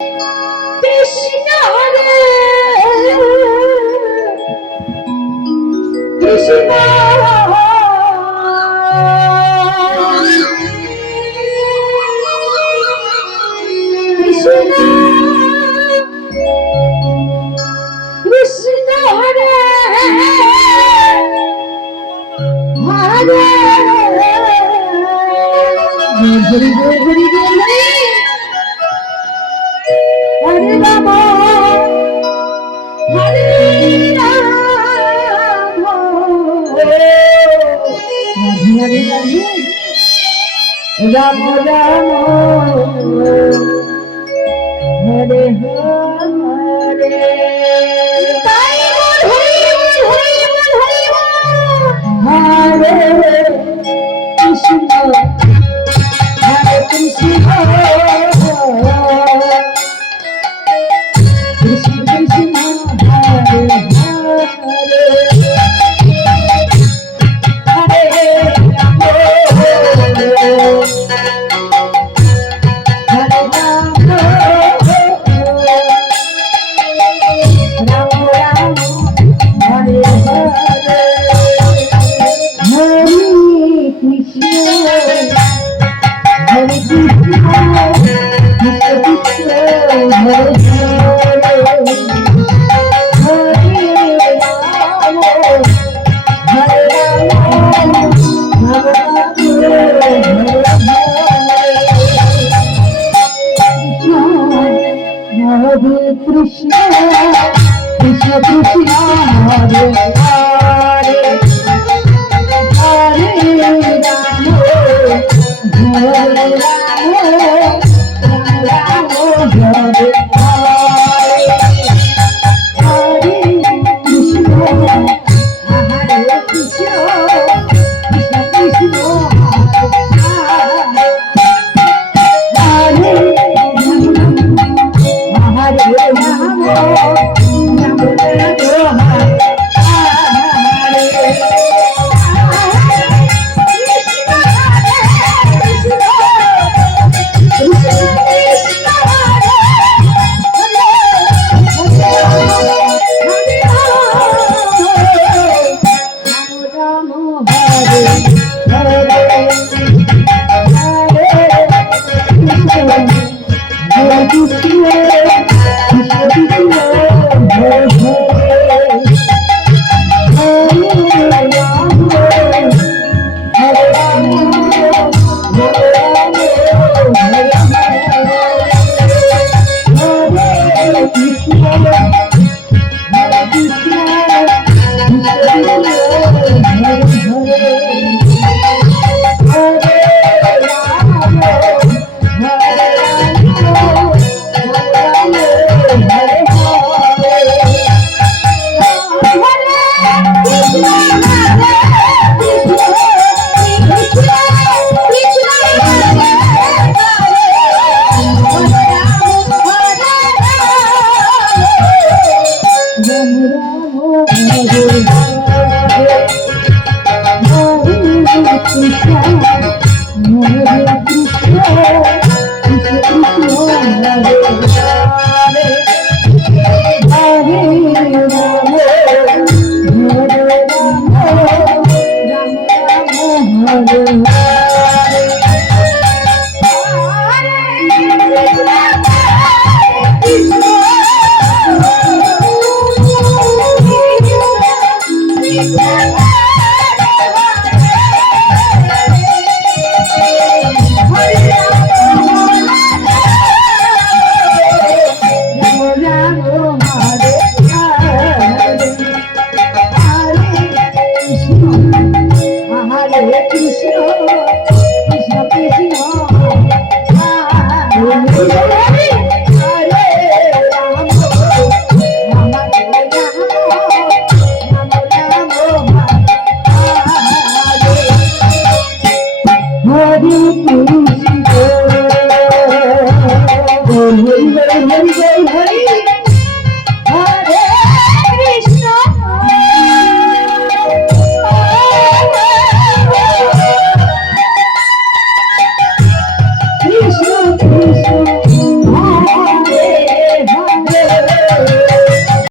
কৃষ্ণ রে কৃষ্ণ কৃষ্ণ কৃষ্ণ হরে হরে হরি হরি হরি হরে রাম হরে রাম রাধে রাধে রাধে রাম রাম হরে হরে হরে কৃষ্ণ হরে কৃষ্ণ কৃষ্ণ কৃষ্ণ হরে হরে হরে রাম হরে রাম রাম রাম হরে হরে হরে কৃষ্ণ হরে কৃষ্ণ কৃষ্ণ কৃষ্ণ হরে কৃষ্ণ কৃষ্ণ কৃষ্ণ হরে হরে হরে রাম হরে রাম রাম রাম হরে হরে কৃষ্ণ হরে Krishna Krishna Krishna Hare Hare Ram Ram Ram Hare Hare Hare